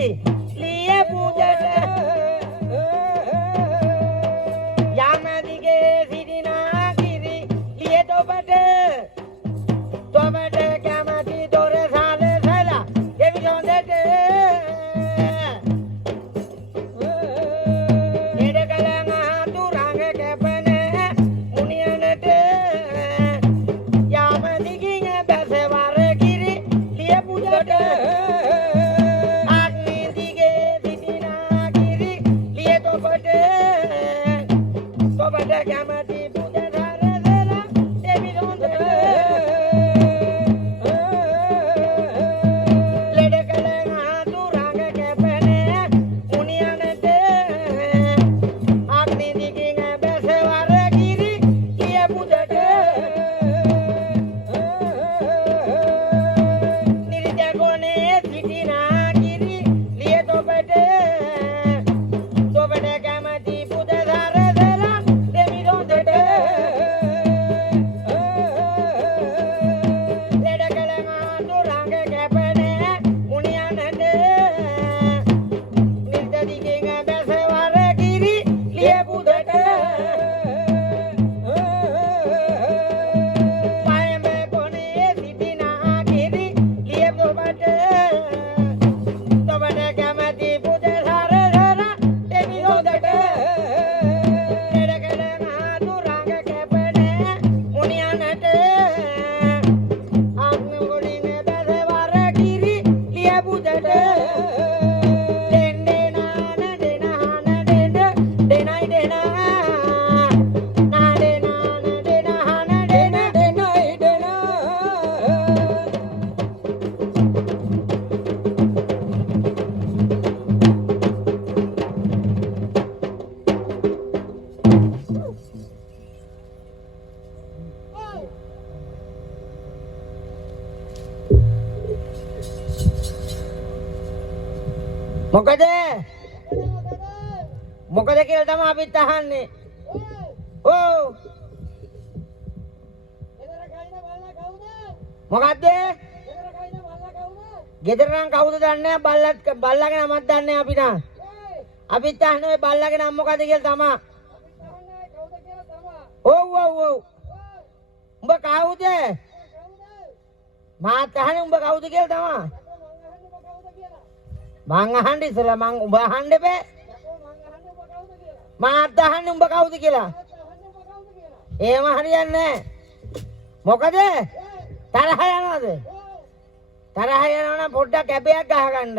ලිය පුදට යමදිගේ සිටිනා කිරි ලිය තොබට කැමති දොර සාලසලා දෙවියොන්දට නෙඩකලං ආතුරංග කැපන මුනියනට යමදිගින් බැසවර කිරි ලිය පුදට අග්නිදිගේ සිටිනා කිරි ලිය තොබට කැමති පුද සරසලා දෙවියොන්දට ලෙඩකලං ආතුරංග කැපන මුනියනට අග්නිදිගින් බැසවර කිරි ලිය පුදට නිරිදගොනේ සිටිනා කිරි ලිය තොබට කැමති පුද සරසලා දෙවියොන්දට ලෙඩකලං ආතුරංග කැපන මුනියනට නිරිදගින් බැසවර කිරි ලිය පුදට පයඹ කොනේ සිටිනා කිරි ලිය තොබට කැමති පුද සරසලා දෙවියොන්දට ලෙඩකලං ආතුරංග කැපන මුනියනට අග්නිගොඩින් බැසවර කිරි ලිය පුදට දෙන්නේ නාන දෙනහන දෙන දෙනයි දෙනා නාඩේ නාන දෙනහන දෙන දෙනයි දෙනා මොකද කියලා තමයි අපිත් අහන්නේ. ඔව්. මොකද්ද? ගෙදර නම් කවුද දන්නේ නැහැ. බල්ලාගේ නමක් දන්නේ නැහැ අපි නා. අපිත් අහන්නේ ඔය බල්ලාගේ නම මොකද්ද කියලා තමයි. ඔව්. උඹ කවුද? මාත් අහන්නේ උඹ කවුද කියලා තමයි. මං අහන්නේ ඉතලා මං උඹ අහන්න බෑ. මාත් අහන්නේ උඹ කවුද කියලා. එහෙම හරියන්නේ නැහැ. මොකද? තරහ යනවද? තරහ යනවනම් පොඩ්ඩක් කැපයක් ගහගන්න.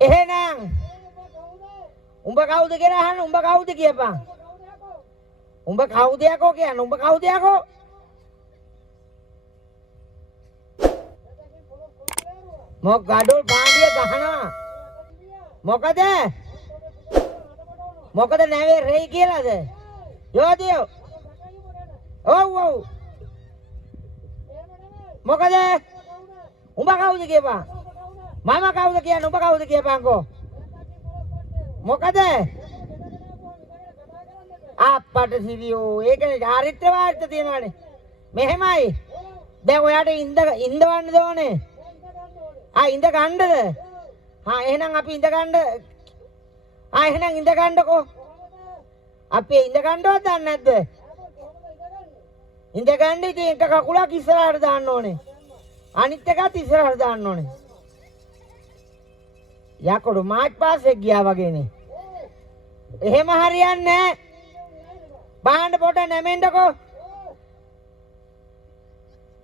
එහෙනම් උඹ කවුද කියලා අහන්න උඹ කවුද කියපන්. උඹ කවුද යකෝ කියන්නේ උඹ කවුද යකෝ? මොක ගඩොල් පාඩිය ගහනවා. මොකද නැවේ රෙයි කියලාද? යෝදියෝ. ඔව්. මොකද? උඹ කවුද කියපන්. මම කවුද කියන්නේ උඹ කවුද කියපන්කෝ. මොකද? අප්පට සිවියෝ ඒකනේ චාරිත්‍ර වාර්ථ තියෙනවානේ. මෙහෙමයි. දැන් ඔයාට ඉඳවන්න ඕනේ. ඉඳ ගන්නද? එහෙනම් අපි ඉඳ ගන්න. එහෙනම් ඉඳ ගන්නකෝ. අපි ඉඳ ගන්නවත් දන්නේ නැද්ද? ඉඳ ගන්න ඉතින් එක කකුලක් ඉස්සරහට දාන්න ඕනේ. අනිත් එකත් ඉස්සරහට දාන්න ඕනේ. යකඩ මාච් පාස්සේ ගියා වගේනේ. එහෙම හරියන්නේ නැහැ. බාන්න පොඩ නැමෙන්නකෝ.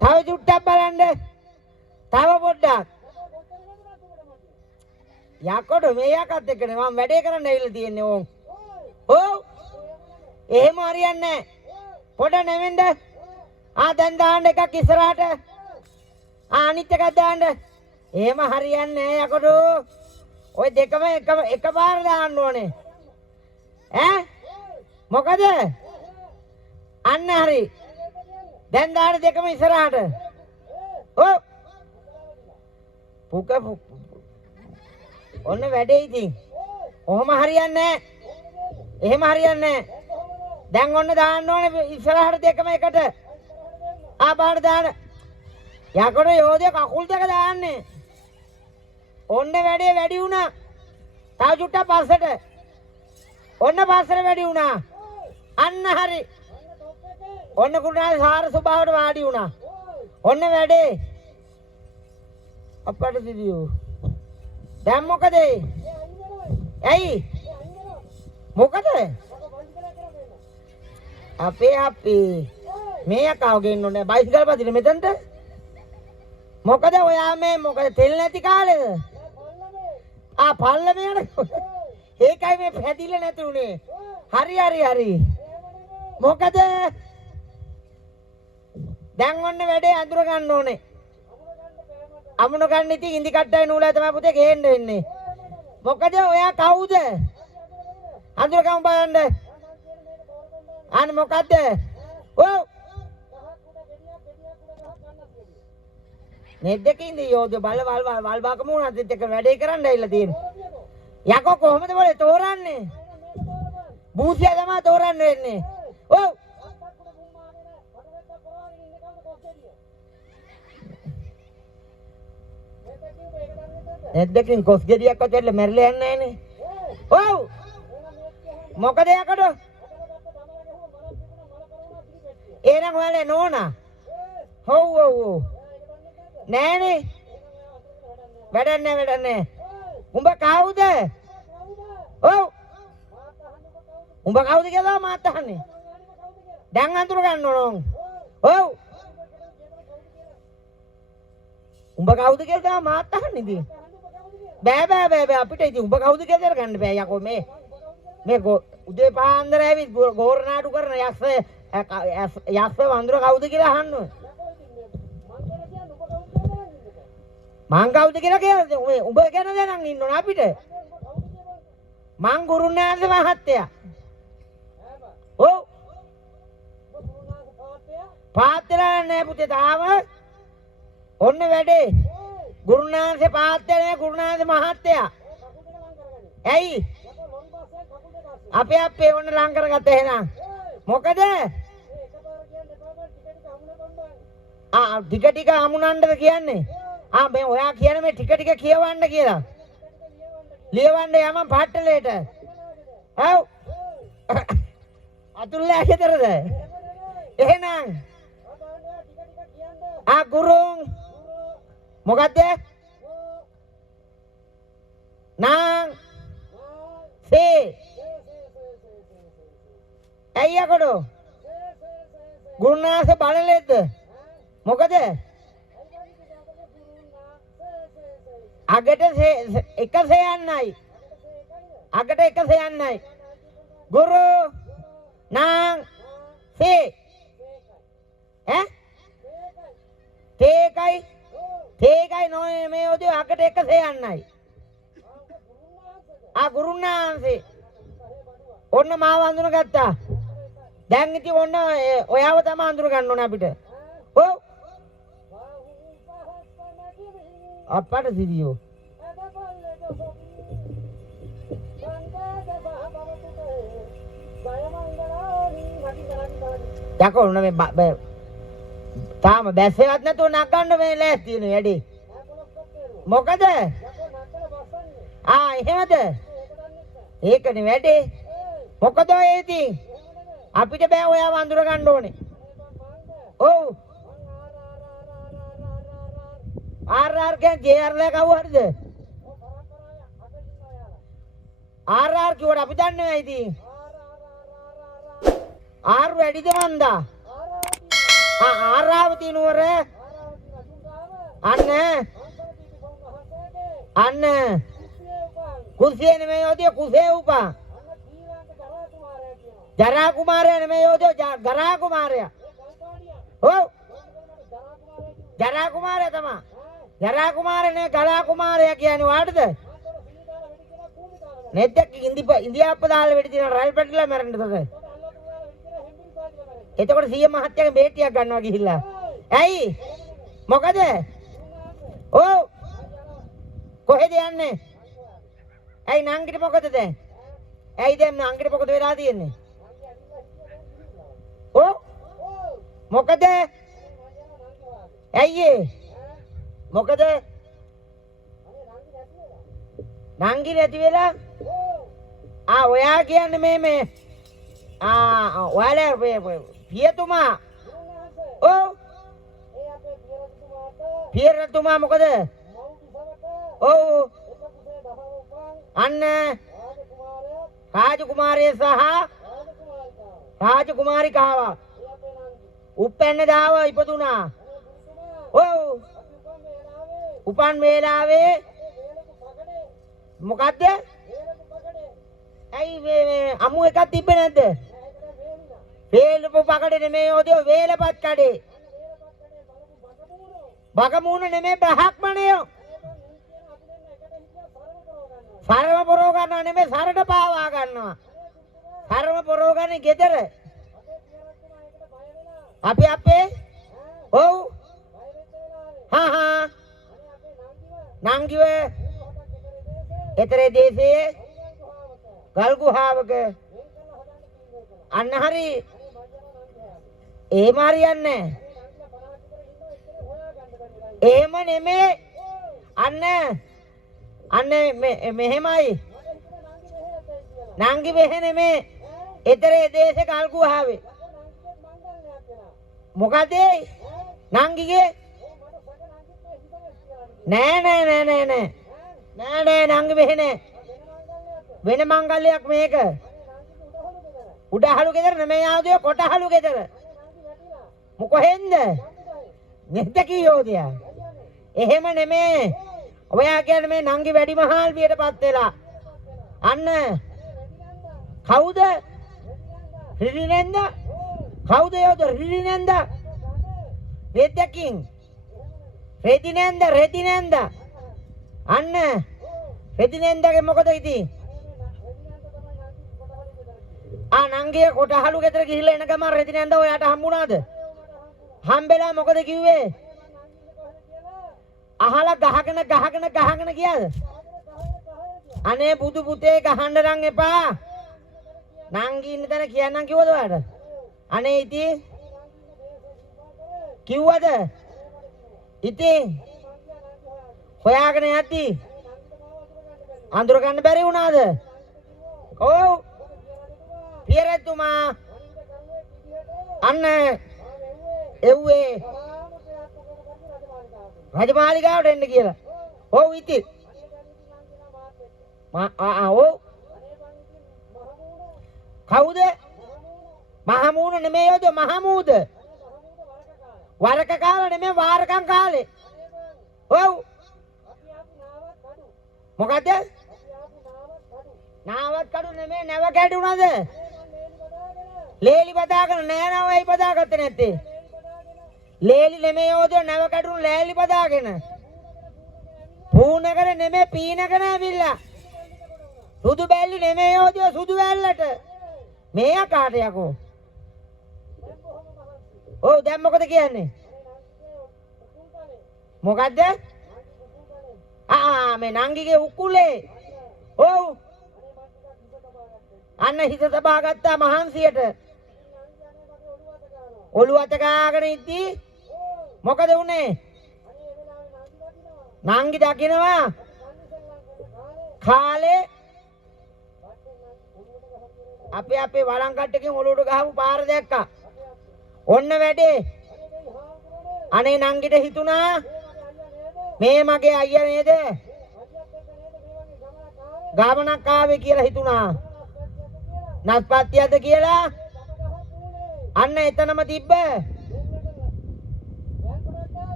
තව චුට්ටක් බලන්න. තව පොඩ්ඩක්. යකඩ මේ යකත් එක්කනේ මම වැඩේ කරන්න ඇවිල්ලා තියෙන්නේ ඕන්. ඔව්. එහෙම හරියන්නේ නැහැ. පොඩ නැමෙන්න. දැන් දාන්න එකක් ඉස්සරහට. අනිත් එකක් දාන්න. එහෙම හරියන්නේ නැහැ යකඩ. ඔය දෙකම එකපාර දාන්න ඕනේ. මොකද? අන්න හරි. දැන් දාන්න දෙකම ඉස්සරහට. ඔව්. පුක ඔන්න වැඩේ ඉතින්. ඔහොම හරියන්නේ නැහැ. එහෙම හරියන්නේ නැහැ. දැන් ඔන්න දාන්න ඕනේ ඉස්සරහට දෙකම එකට. බාඩ දාන්න. යකඩ යෝධය කකුල් දෙක දාන්නේ. ඔන්න වැඩේ වැඩි වුණා. තව චුට්ටක් පස්සට. ඔන්න පස්සට වැඩි වුණා. අන්න හරි. ඔන්න කුරුණාසේ සාර ස්වභාවයට වාඩි වුණා. ඔන්න වැඩේ. අපට දිදියෝ. දැන් මොකද? ඇයි? මොකද? අපේ මේ අකව ගෙන්න ඕනේ බයිසිකල් පදින මෙතනට. මොකද ඔයා මේ මොකද තෙල් නැති කාලේද? පල්ලමේ ඒකයි මේ පැදිලා නැති උනේ. හරි. මොකද? දැන් ඔන්න වැඩේ අඳුර ගන්න ඕනේ. අමුණ ගන්න ඉතින් ඉඳි කට්ටයි නූලයි තමයි පුතේ ගේන්න වෙන්නේ. මොකද ඔයා කවුද? අඳුර ගමු බලන්න. අනේ මොකද්ද? ඔව්. නෙද්දකින්ද යෝද බල වල් බාකම උනත් එක්ක වැඩේ කරන්න ඇවිල්ලා තියෙන්නේ. යකෝ කොහමද બોලේ තෝරන්නේ? බූසියා තමයි තෝරන්න වෙන්නේ. ඔව්. නෙද්දකින් කොස් ගෙඩියක් අතල්ල මැරිලා යන්නේ නැහනේ. ඔව්. මොකද යකඩෝ? එහෙනම් ඔයාලා නෝනා. ඔව්. නෑනේ. වැඩක් නෑ. උඹ කවුද? ඔව්. උඹ කවුද කියලා මාත් අහන්නේ. දැන් අඳුර ගන්න ඕන. ඔව්. උඹ කවුද කියලා තමයි මාත් අහන්නේ ඉතින්. බෑ අපිට ඉතින් උඹ කවුද කියලා ගන්න බෑ යකෝ මේ උදේ පාන්දර ඇවිත් ගෝරනාඩු කරන යස්ස වඳුර කවුද කියලා අහන්න ඕන. මං කවුද කියලා කියන්නේ උඹ ගැන දැනන් ඉන්න ඕන අපිට. මං ගුරුනාන්ද මහත්තයා. ඔව්. පාත්‍රලා නෑ පුතේ තාම. ඔන්න වැඩේ. ගුරුනාන්සේ පාත්‍රලා ගුරුනාන්ද මහත්තයා. ඇයි? අපේ ඔන්න ලං කරගත්ත එහෙනම්. මොකද? ටික හමුනන්නද කියන්නේ? මේ ඔයා කියන්නේ මේ ටික කියවන්න කියලා. ලියවන්න යමන් පාට්ටලේට. ඔව්. අතුල්ලා ඇහෙතරද? එහෙනම්. ගුරුන්. මොකද්ද? නං. සේ. ඇයි යකඩෝ? ගුරුනාස බලලෙද්ද? මොකද? අගට එක සයන්නයි. අගට එක සයන්නයි. ගුරු නං සේ. තේකයි නොනේ මේ ඔතේ අගට එක සයන්නයි. ගුරුනාන්සේ. ඔන්න මාව අඳුන ගත්තා. දැන් ඉතින් ඔන්න ඔයාව තමයි අඳුර ගන්න ඕනේ අපිට. ඔව්. අපට සිදියෝ. යකෝ මේ තාම බැස්සෙවත් නැතුව නගන්න මේ ලෑස්ති තියෙන වැඩේ. මොකද? එහෙමද? ඒකනේ වැඩේ. මොකද ඔය ඉතින් අපිට බෑ ඔයාව අඳුර ගන්න ඕනේ. ඔව්. ආර් කියන්නේ ජේ.ආර් කවු හරිද? ආර් කිව්වට අපි දන්නේ නැහැ ඉතින්. ආර් වැඩිද මන්දා? ආරාවති නුවර. අන්න කුර්සියේ නෙමෙයි ඔදිය කුසේ උපා. ජරා කුමාරයා නෙමෙයි ඔදිය ගරා කුමාරයා. ඔව්. ජරා කුමාරයා තමයි. ජරා කුමාරයා නේ ගරා කුමාරයා කියන්නේ වාටද? නෙද්දක් ඉන්දියාප්ප දාලා වෙඩි දින රයිල් පැටලලා මැරෙන්නද? එතකොට සීය මහත්තයාගේ බේටියක් ගන්නවා ගිහිල්ලා. ඇයි? මොකද? ඔව්. කොහෙද යන්නේ? ඇයි නංගිට මොකද දැන්? ඇයි දැන් නංගිට මොකද වෙලා තියෙන්නේ? ඔව්. මොකද? ඇයි ඒ? මොකද? නංගි නැති වෙලා ඔයා කියන්නේ මේ ඔයාලා පියතුමා ඔව් පියරතුමා මොකද ඔව් අන්න රාජකුමාරය සහ රාජකුමාරිකාව උපැන්න දාව ඉපදුනා ඔව් උපන් වේලාවේ මොකද්ද ඇයි මේ අමු එකක් තිබ්බේ නැද්ද වේලපු පකඩේ නෙමෙයි ඔදියෝ වේලපත් කඩේ බගමුණ නෙමෙයි බ්‍රහ්මණයෝ සරම පොරව ගන්නවා නෙමෙයි සරට පාවා ගන්නවා සරම පොරව ගන්නේ ගෙදර අපි අපේ ඔව් හා නංගිව එතරේ දේශයේ ගල් ගුහාවක අන්න හරි එහෙම හරියන්නේ එහෙම නෙමෙයි අන්න මෙහෙමයි නංගි මෙහෙ නෙමෙයි එතරේ දේශේ ගල් ගුහාවේ මොකද නංගිගේ නෑ නංගි මෙහෙ නෑ වෙන මංගල්‍යයක් මේක උඩහලු ගෙදර නෙමෙයි ආවදිය කොටහලු ගෙදර මොකෙන්ද නෙද්ද කීයෝදිය එහෙම නෙමෙයි ඔයා කියන්නේ මේ නංගි වැඩි මහල් වියටපත් වෙලා අන්න කවුද රිරිනෙන්ද කවුද යෝද රිරිනෙන්ද රෙද්දකින් රෙදිනෙන්ද අන්න රෙදිනෙන්දගේ මොකද ඉතින් නංගිය කොටහලු ගෙදර ගිහිල්ලා එන ගමන් රෙදිනෙන්ද ඔයාට හම්බුණාද හම්බෙලා මොකද කිව්වේ අහලා ගහගෙන ගියාද අනේ බුදු පුතේ ගහන්න නම් එපා නංගි ඉන්න තැන කියන්නම් කිව්වද ඔයාට අනේ ඉතින් කිව්වද ඉතින් හොයාගෙන යති අඳුර ගන්න බැරි වුණාද ඔව් පියරතුමා අන්න එව්වේ රජමාලිගාවට එන්න කියලා ඔව් ඉතින් ඔව් කවුද මහමූණ නෙමෙයි යෝද මහමූද වරක කාලේ නෙමෙයි වාරකම් කාලේ ඔව් මොකද නාවත් කඩු නෙමෙයි නැව කැඩුණාද ලේලි බදාගෙන නෑ නවයි බදාගත්තේ නැත්තේ ලේලි නෙමෙයි යෝද නැව කැඩුණු ලේලි බදාගෙන පූනකට නෙමෙයි පීනකට ඇවිල්ලා සුදු බැල්ලි නෙමෙයි යෝද සුදු වැල්ලට මේ කාට යකෝ ඔව් දැන් මොකද කියන්නේ මොකද්ද මේ නංගිගේ උකුලේ ඔව් අන්න හිත තබා ගත්තා මහන්සියට ඔළුව අත ගාගෙන ඉද්දි මොකද උනේ නංගි දකින්නවා කාලේ අපේ වළං කට්ටකින් ඔළුවට ගහපු පාර දැක්කා ඔන්න වැඩේ අනේ නංගිට හිතුණා මේ මගේ අයියා නේද ගමනක් ආවේ කියලා හිතුණා නස්පත්තියද කියලා අන්න එතනම තිබ්බ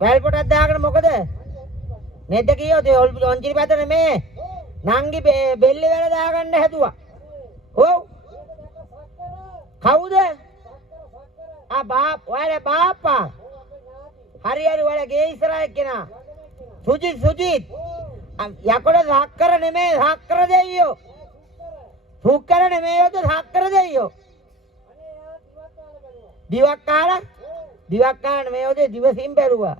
වැල් පොටක් දාගෙන මොකද නෙද්ද කියෝද ඔන්චිලි පැත නෙමේ නංගි බෙල්ල වැල දාගන්න හැදුවා ඔව් කවුද ඔයාලා බාප්පා හරි ඔයාලා ඉස්සරහ එක්කෙනා සුජිත් යකඩ සක්කර නෙමේ සක්කර දෙයියෝ සුක්කර නෙමේ යෝද සක්කර දෙයියෝ දිවක් කාලා නෙමේ යෝද දිවසින් බැලුවා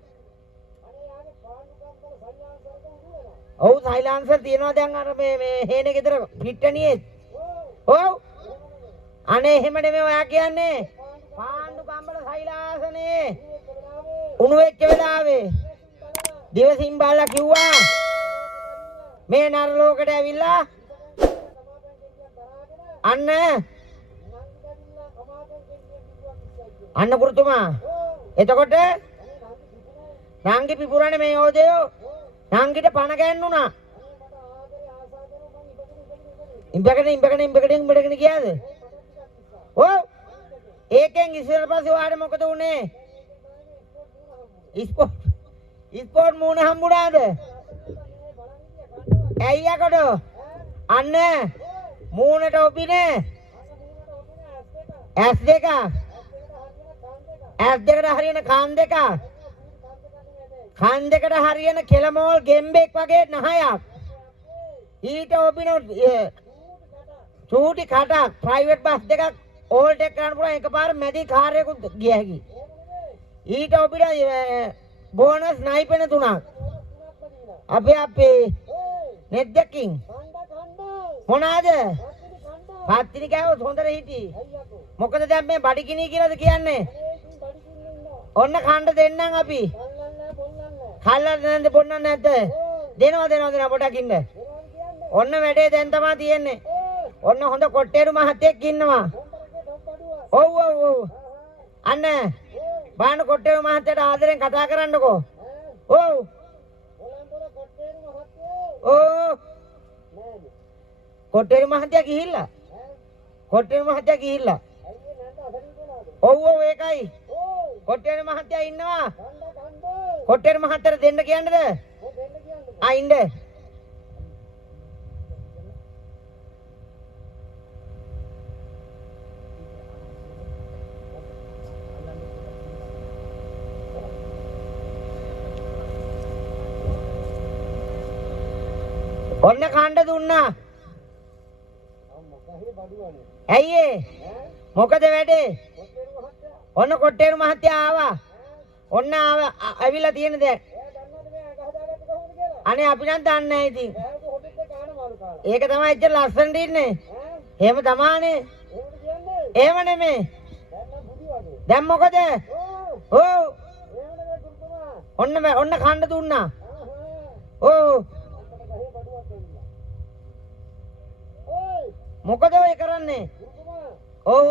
ඔව් සයිලන්සර් තියනවා දැන් අර මේ හේනේ ගෙදර පිට්ටනියේ ඔව් අනේ එහෙම නෙමෙයි ඔයා කියන්නේ පාණ්ඩු කම්බල සයිලාසනේ උණු වෙච්ච වෙලාවේ දිවසින් බල්ලා කිව්වා මේ නර ලෝකෙට ඇවිල්ලා අන්න ගුරුතුමා එතකොට නංගි පිපුරන්නේ මේ යෝධයෝ නංගිට පණ ගෑන්නුනා ඉඹගෙන ගියාද ඔව් ඒකෙන් ඉස්සර පස්සේ වාර මොකද උනේ ඉස්පෝට් මූණ හම්බුණාද ඇයි යකඩ අන්න මූණට ඔපිනේ ඇස් දෙක හරියන කන් දෙකට හරියන කෙලමෝල් ගෙම්බෙක් වගේ නහයක් ඊට ඔපින චූටි කටක් ප්‍රයිවට් බස් දෙකක් ඕල්ටෙක් කරන්න පුළුවන් එකපාර මැදි කාර් එකකුත් ගිය හැකි ඊට ඔපිට බෝනස් නයිපෙන තුනක් අපේ නෙද්දකින් මොනවාද පත්තිනි කෑවොත් හොඳට හිටි මොකද දැන් මේ බඩගිනි කියලාද කියන්නේ ඔන්න කණ්ඩ දෙන්නම් අපි කල්ලන්න නැන්ද බොන්නන්න නැද්ද දෙනවා පොඩක් ඉන්න ඔන්න වැඩේ දැන් තමයි තියෙන්නේ ඔන්න හොඳ කොට්ටේරු මහත්තයෙක් ඉන්නවා ඔව් අන්න බාන කොට්ටේරු මහත්තයාට ආදරෙන් කතා කරන්නකෝ ඔව් කොට්ටේරු මහත්තයා ගිහිල්ලා ඔව් ඒකයි කොට්ටේරු මහත්තයා ඉන්නවා කොට්ටේරු මහත්තයාට දෙන්න කියන්නද ඉන්න ඔන්න කණ්ඩ දුන්නා ඇයි මොකද වැඩේ ඔන්න කොට්ටේරු මහත්තයා ආවා ඔන්න ඇවිල්ලා තියෙන දැන් අනේ අපි නම් දන්නේ නැහැ ඉතින් ඒක තමයි එච්චර ලස්සනට ඉන්නේ එහෙම තමානේ එහෙම නෙමෙයි දැන් මොකද ඔන්න කණ්ඩ දුන්නා මොකද ඔය කරන්නේ ඔව්